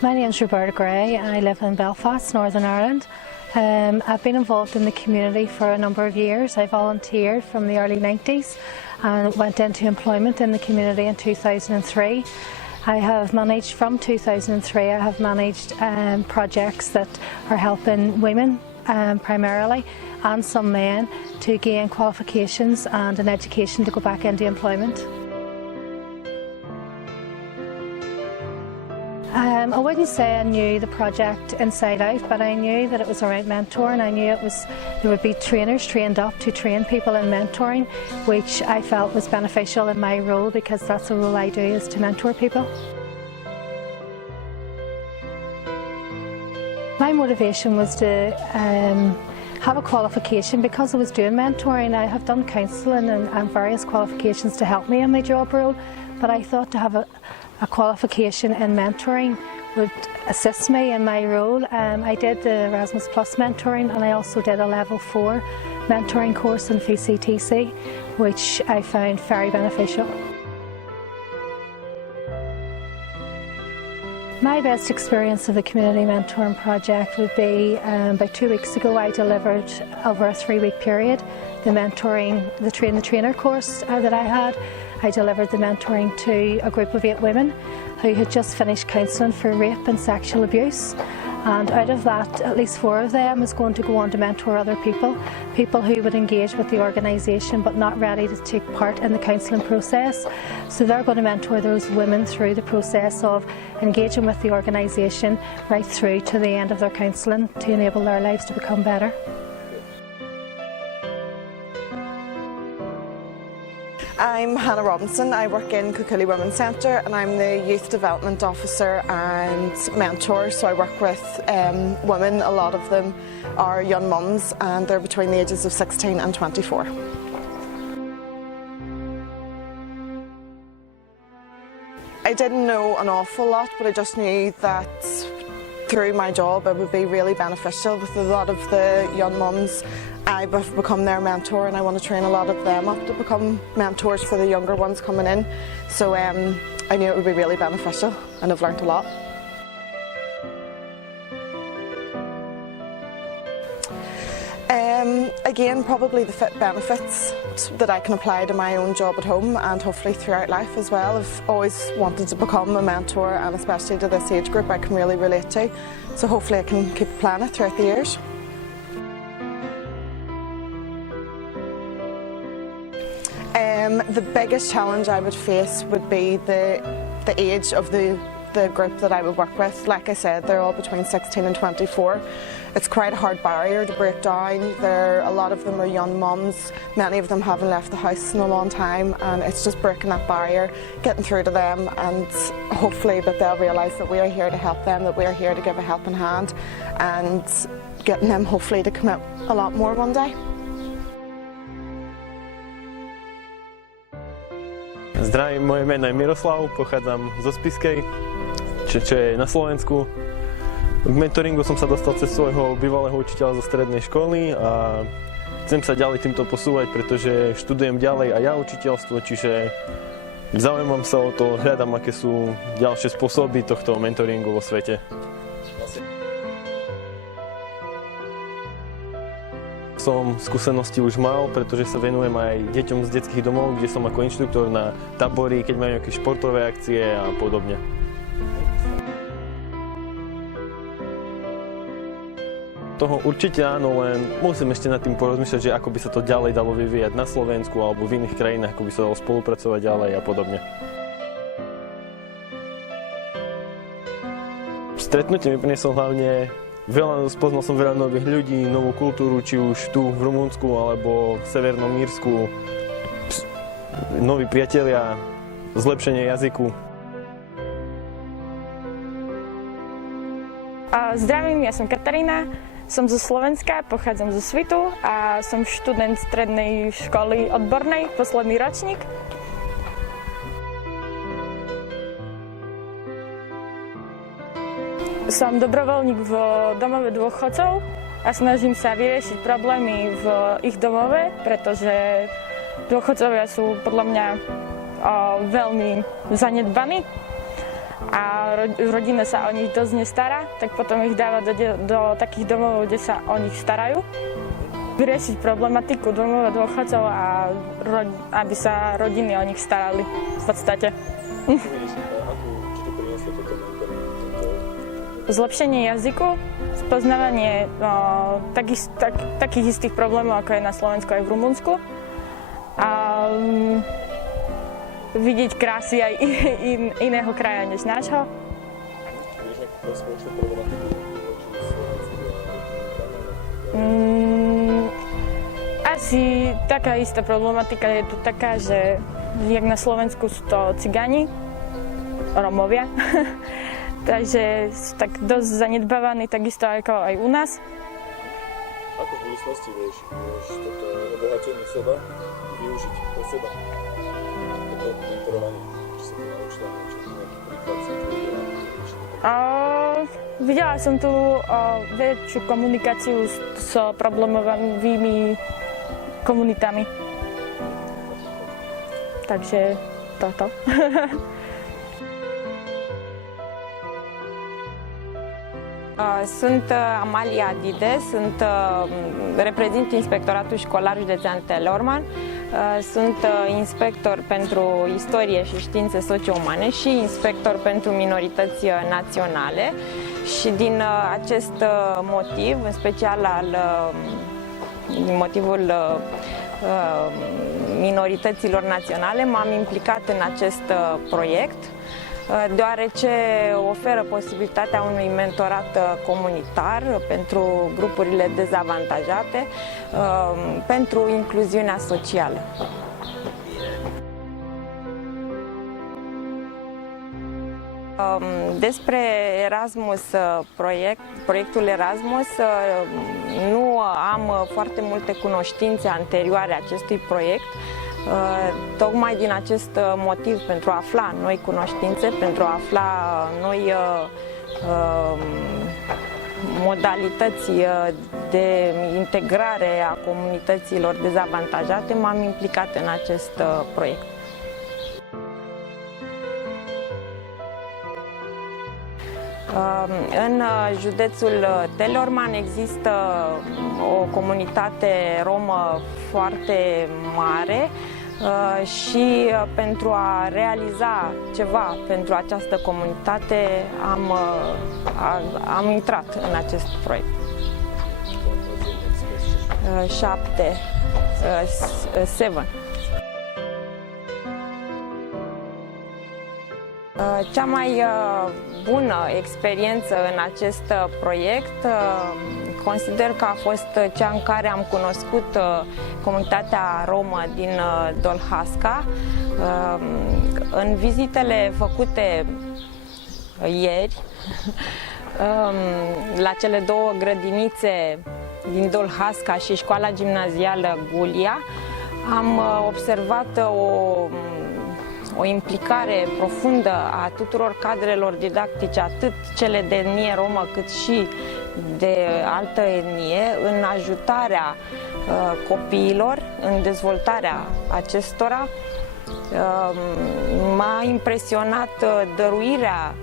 My name's Roberta Gray and I live in Belfast, Northern Ireland. I've been involved in the community for a number of years. I volunteered from the early 90s and went into employment in the community in 2003. I have managed, from 2003, I have managed projects that are helping women primarily, and some men, to gain qualifications and an education to go back into employment. I wouldn't say I knew the project inside out, but I knew that it was around mentoring. I knew there would be trainers trained up to train people in mentoring, which I felt was beneficial in my role, because that's the role I do, is to mentor people. My motivation was to have a qualification. Because I was doing mentoring, I have done counselling and various qualifications to help me in my job role, but I thought to have a qualification in mentoring would assist me in my role. I did the Erasmus Plus mentoring, and I also did a level 4 mentoring course in VCTC, which I found very beneficial. My best experience of the Community Mentoring Project would be about 2 weeks ago. I delivered over a 3-week period the Train the Trainer course that I had. I delivered the mentoring to a group of 8 women who had just finished counselling for rape and sexual abuse. And out of that, at least 4 of them was going to go on to mentor other people who would engage with the organisation but not ready to take part in the counselling process. So they're going to mentor those women through the process of engaging with the organisation right through to the end of their counselling, to enable their lives to become better. I'm Hannah Robinson. I work in Coolcooley Women's Centre, and I'm the Youth Development Officer and mentor. So I work with women. A lot of them are young mums, and they're between the ages of 16 and 24. I didn't know an awful lot, but I just knew that through my job it would be really beneficial with a lot of the young mums. I've become their mentor, and I want to train a lot of them up to become mentors for the younger ones coming in. So I knew it would be really beneficial, and I've learnt a lot. Again, probably the fit benefits that I can apply to my own job at home and hopefully throughout life as well. I've always wanted to become a mentor, and especially to this age group I can really relate to. So hopefully I can keep applying it throughout the years. The biggest challenge I would face would be the age of the group that I would work with. Like I said, they're all between 16 and 24. It's quite a hard barrier to break down. A lot of them are young mums. Many of them haven't left the house in a long time, and it's just breaking that barrier, getting through to them, and hopefully that they'll realise that we are here to help them, that we are here to give a helping hand, and getting them hopefully to commit a lot more one day. Zdravím, moje meno je Miroslav, pochádzam zo Spišskej, čo je na Slovensku. K mentoringu som sa dostal cez svojho bývalého učiteľa zo strednej školy a chcem sa ďalej týmto posúvať, pretože študujem ďalej a ja učiteľstvo, čiže zaujímam sa o to, hľadám, aké sú ďalšie spôsoby tohto mentoringu vo svete. Som skúsenosti už mal, pretože sa venujem aj deťom z detských domov, kde som ako inštruktor na tábory, keď majú nejaké športové akcie a podobne. Toho určite áno, len musím ešte nad tým porozmýšľať, že ako by sa to ďalej dalo vyvíjať na Slovensku alebo v iných krajinách, ako by sa dalo spolupracovať ďalej a podobne. Stretnutie mi priniesol hlavne spoznal som veľa nových ľudí, novú kultúru, či už tu v Rumunsku alebo v Severnom Írsku. Noví priatelia, zlepšenie jazyku. Zdravím, ja som Katarína, som zo Slovenska, pochádzam zo Svitu a som študent strednej školy odbornej, posledný ročník. Som dobrovoľník v domove dôchodcov a snažím sa vyriešiť problémy v ich domove, pretože dôchodcovia sú podľa mňa veľmi zanedbaní a rodina sa o nich dosť nestará, tak potom ich dáva do takých domov, kde sa o nich starajú. Vyriešiť problematiku domov dôchodcov a aby sa rodiny o nich starali v podstate. Zlepšenie jazyku, spoznávanie takých istých problémov, ako je na Slovensku aj v Rumunsku. A vidieť krásy aj iného kraja než nášho. Asi taká istá problematika je tu taká, že jak na Slovensku sú to cigáni, Rómovia, takže sú tak dosť zanedbávaní, takisto ako aj u nás. Ako v budúcnosti vieš toto obohatenie seba využiť pre seba? Toto mentorovanie, či sa to naučila niečo, nejaký príklad sa to videla som tu väčšiu komunikáciu s problémovými komunitami. Takže toto. Sunt Amalia Dide, reprezint Inspectoratul Școlar Județean Teleorman, sunt inspector pentru istorie și științe socio-umane și inspector pentru minorități naționale și din acest motiv, în special din motivul minorităților naționale, m-am implicat în acest proiect, deoarece oferă posibilitatea unui mentorat comunitar pentru grupurile dezavantajate, pentru incluziunea socială. Despre Erasmus, proiectul Erasmus, nu am foarte multe cunoștințe anterioare acestui proiect, tocmai din acest motiv, pentru a afla noi cunoștințe, pentru a afla noi modalități de integrare a comunităților dezavantajate, m-am implicat în acest proiect. În județul Teleorman există o comunitate romă foarte mare și pentru a realiza ceva pentru această comunitate am intrat în acest proiect. 7. Cea mai bună experiență în acest proiect consider că a fost cea în care am cunoscut comunitatea romă din Dolhasca. În vizitele făcute ieri la cele două grădinițe din Dolhasca și școala gimnazială Gulia, am observat o implicare profundă a tuturor cadrelor didactice, atât cele de etnie romă cât și de altă etnie, în ajutarea copiilor, în dezvoltarea acestora. M-a impresionat dăruirea,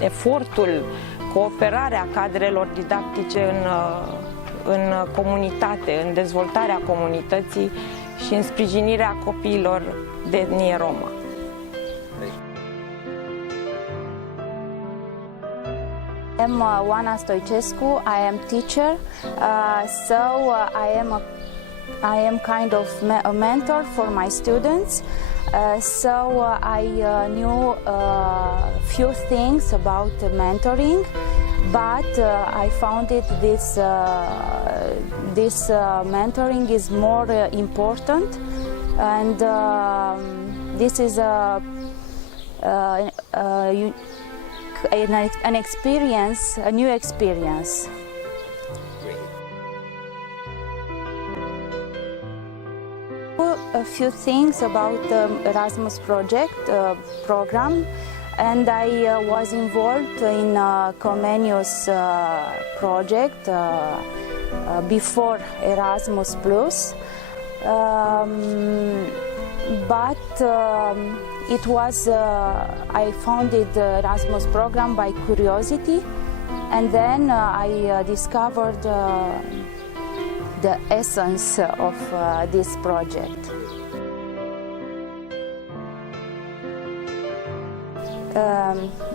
efortul, cooperarea cadrelor didactice în comunitate, în dezvoltarea comunității și în sprijinirea copiilor de etnie romă. I'm Oana Stoicescu. I am teacher, I am kind of a mentor for my students. I knew a few things about mentoring, but I found it this mentoring is more important, and this is an experience, a new experience. A few things about the Erasmus program, and I was involved in a Comenius project before Erasmus Plus, but it was I founded the Erasmus program by curiosity, and then I discovered the essence of this project.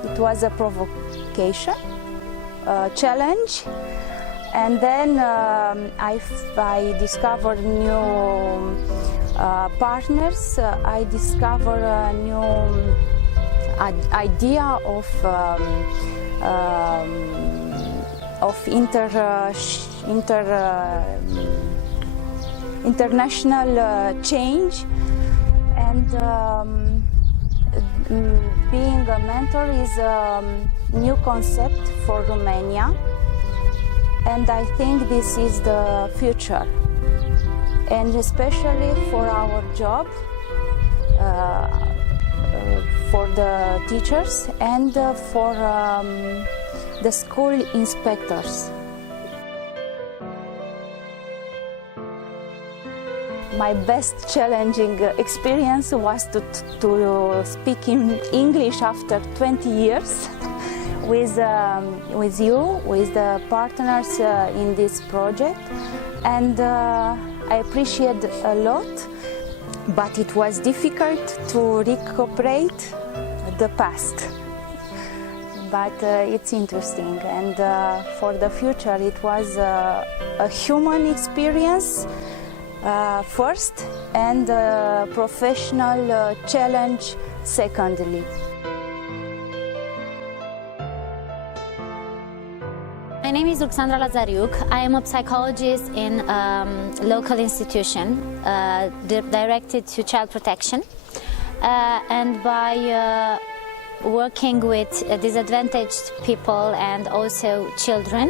It was a provocation, a challenge, and then I discovered new partners. I discovered a new idea of international change, and being a mentor is a new concept for Romania, and I think this is the future, and especially for our job, for the teachers and for the school inspectors. My best challenging experience was to speak in English after 20 years with you, with the partners in this project, and I appreciate a lot, but it was difficult to recuperate the past. But it's interesting, and for the future it was a human experience first, and a professional challenge secondly. My name is Ruxandra Lazariuc. I am a psychologist in a local institution directed to child protection, and by working with disadvantaged people and also children,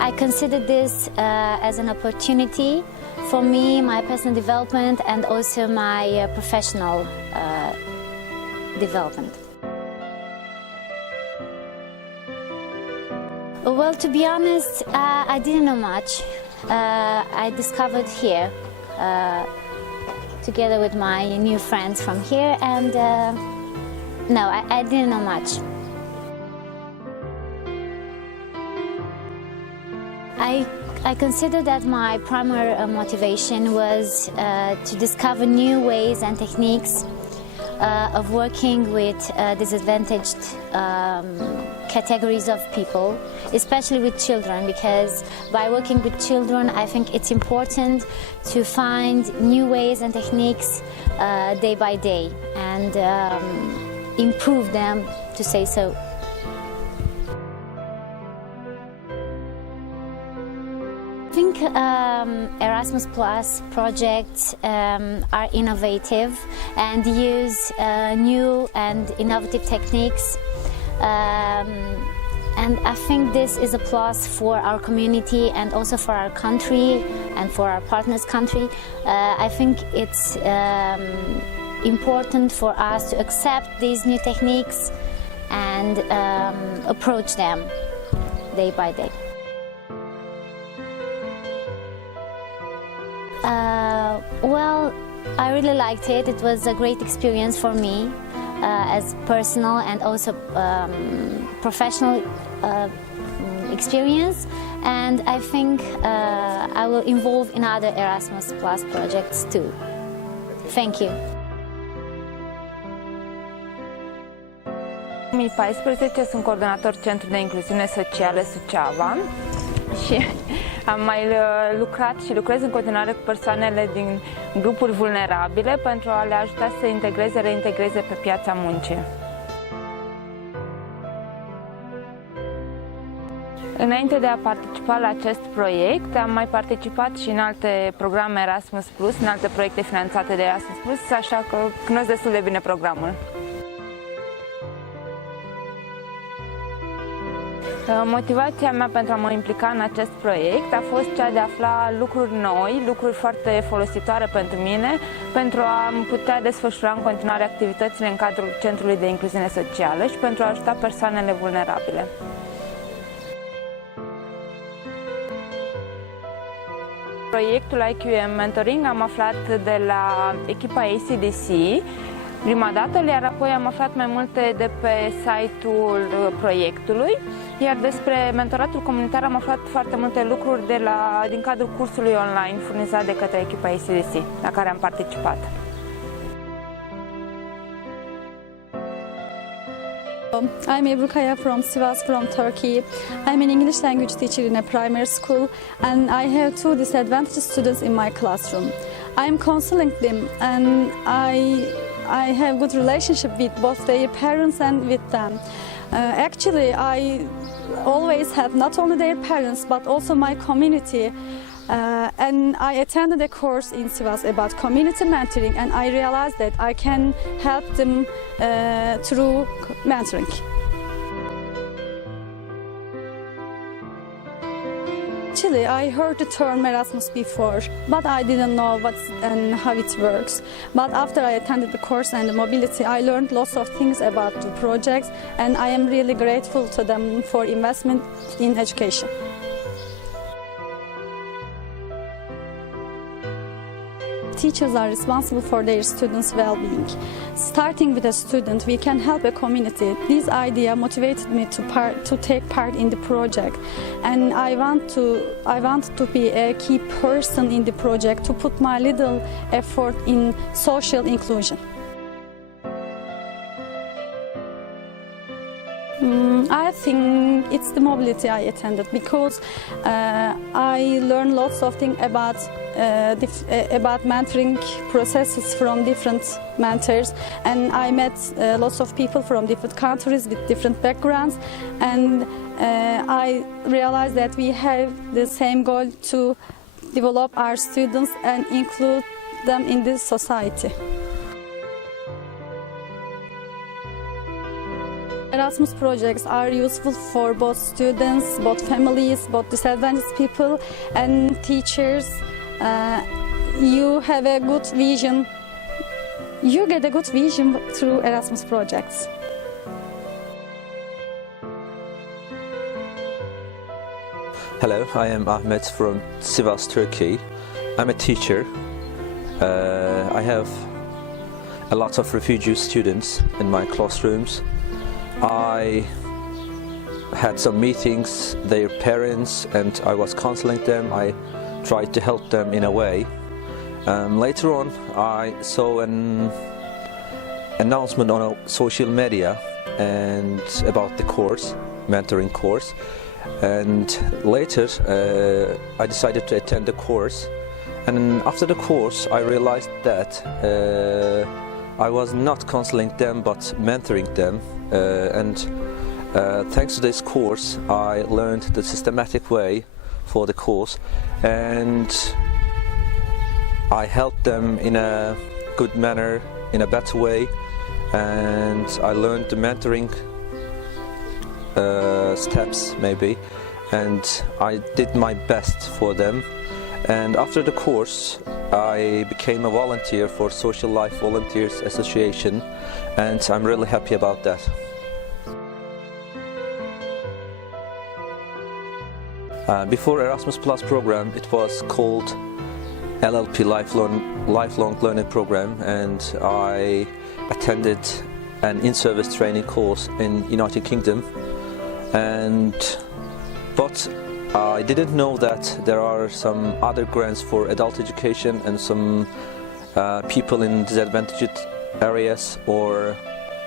I consider this as an opportunity for me, my personal development, and also my professional development. Well, to be honest, I didn't know much. I discovered here, together with my new friends from here, and no, I didn't know much. I consider that my primary motivation was to discover new ways and techniques of working with disadvantaged categories of people, especially with children, because by working with children, I think it's important to find new ways and techniques day by day and improve them, to say so. I think Erasmus Plus projects are innovative and use new and innovative techniques, and I think this is a plus for our community and also for our country and for our partners' country. I think it's important for us to accept these new techniques and approach them day by day. Well, I really liked it. It was a great experience for me as personal and also professional experience, and I think I will involve in other Erasmus Plus projects too. Thank you. În 2014 sunt coordonator Centru de Incluziune Socială Suceava și am mai lucrat și lucrez în continuare cu persoanele din grupuri vulnerabile pentru a le ajuta să se reintegreze pe piața muncii. Înainte de a participa la acest proiect, am mai participat și în alte programe Erasmus+, în alte proiecte finanțate de Erasmus+, așa că cunosc destul de bine programul. Motivația mea pentru a mă implica în acest proiect a fost cea de a afla lucruri noi, lucruri foarte folositoare pentru mine, pentru a putea desfășura în continuare activitățile în cadrul Centrului de Incluziune Socială și pentru a ajuta persoanele vulnerabile. Proiectul IQM Mentoring am aflat de la echipa ACDC, prima dată, iar apoi am aflat mai multe de pe site-ul proiectului, iar despre mentoratul comunitar am aflat foarte multe lucruri din cadrul cursului online furnizat de către echipa ACDC, la care am participat. I'm Ebru Kaya from Sivas, from Turkey. I'm an English language teacher in a primary school, and I have 2 disadvantaged students in my classroom. I'm counseling them, and I have good relationship with both their parents and with them. Actually, I always have not only their parents but also my community. And I attended a course in Sivas about community mentoring, and I realized that I can help them through mentoring. Actually, I heard the term Erasmus before, but I didn't know what and how it works. But after I attended the course and the mobility, I learned lots of things about the projects, and I am really grateful to them for investment in education. Teachers are responsible for their students' well-being. Starting with a student, we can help a community. This idea motivated me to take part in the project, and I want to be a key person in the project to put my little effort in social inclusion. I think it's the mobility I attended, because I learned lots of things about mentoring processes from different mentors, and I met lots of people from different countries with different backgrounds, and I realized that we have the same goal to develop our students and include them in the society. Erasmus projects are useful for both students, both families, both disadvantaged people and teachers. You have a good vision. You get a good vision through Erasmus projects. Hello, I am Ahmet from Sivas, Turkey. I'm a teacher. I have a lot of refugee students in my classrooms. I had some meetings, their parents, and I was counseling them. I tried to help them in a way. Later on, I saw an announcement on social media and about the course, mentoring course. And later, I decided to attend the course. And after the course, I realized that I was not counseling them, but mentoring them. Thanks to this course, I learned the systematic way for the course, and I helped them in a good manner, in a better way, and I learned the mentoring steps maybe, and I did my best for them. And after the course, I became a volunteer for Social Life Volunteers Association, and I'm really happy about that. Before Erasmus Plus program, it was called LLP Lifelong Learning Program, and I attended an in-service training course in United Kingdom. But I didn't know that there are some other grants for adult education and some people in disadvantaged areas or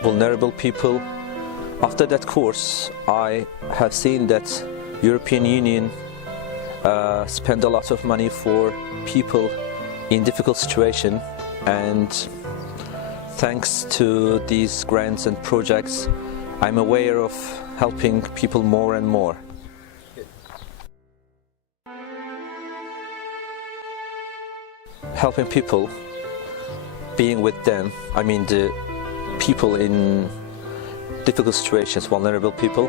vulnerable people. After that course, I have seen that European Union spend a lot of money for people in difficult situation, and thanks to these grants and projects, I'm aware of helping people more and more. Helping people, being with them, I mean the people in difficult situations, vulnerable people.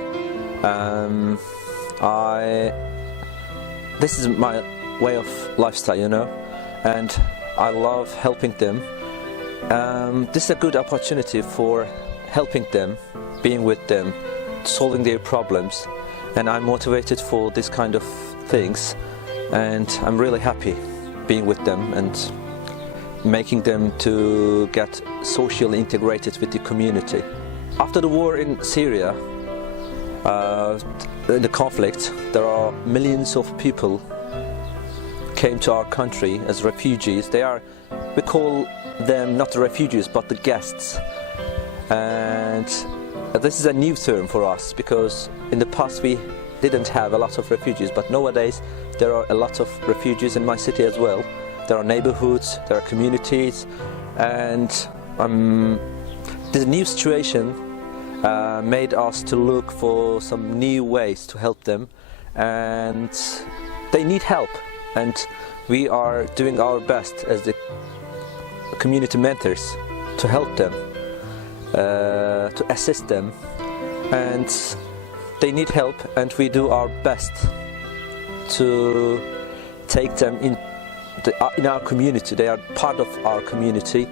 This is my way of lifestyle, you know, and I love helping them. This is a good opportunity for helping them, being with them, solving their problems, and I'm motivated for this kind of things, and I'm really happy being with them and making them to get socially integrated with the community. After the war in Syria, in the conflict, there are millions of people came to our country as refugees. We call them not the refugees but the guests. And this is a new term for us because in the past we didn't have a lot of refugees, but nowadays there are a lot of refugees in my city as well. There are neighborhoods, there are communities, and the new situation made us to look for some new ways to help them, and they need help, and we are doing our best as the community mentors to help them, to assist them, and they need help, and we do our best to take them in our community. They are part of our community,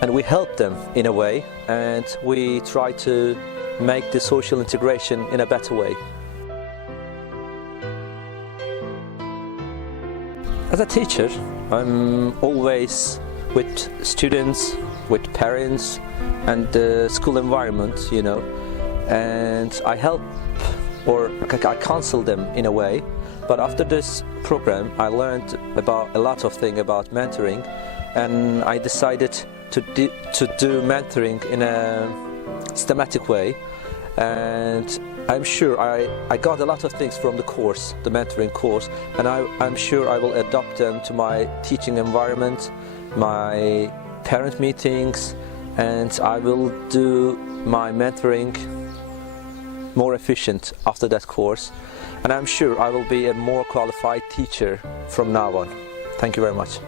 and we help them in a way, and we try to make the social integration in a better way. As a teacher, I'm always with students, with parents, and the school environment, you know, and I help or I counsel them in a way. But after this program, I learned about a lot of things about mentoring, and I decided to do mentoring in a systematic way. And I'm sure I got a lot of things from the course, the mentoring course, and I'm sure I will adopt them to my teaching environment, my parent meetings, and I will do my mentoring more efficient after that course. And I'm sure I will be a more qualified teacher from now on. Thank you very much.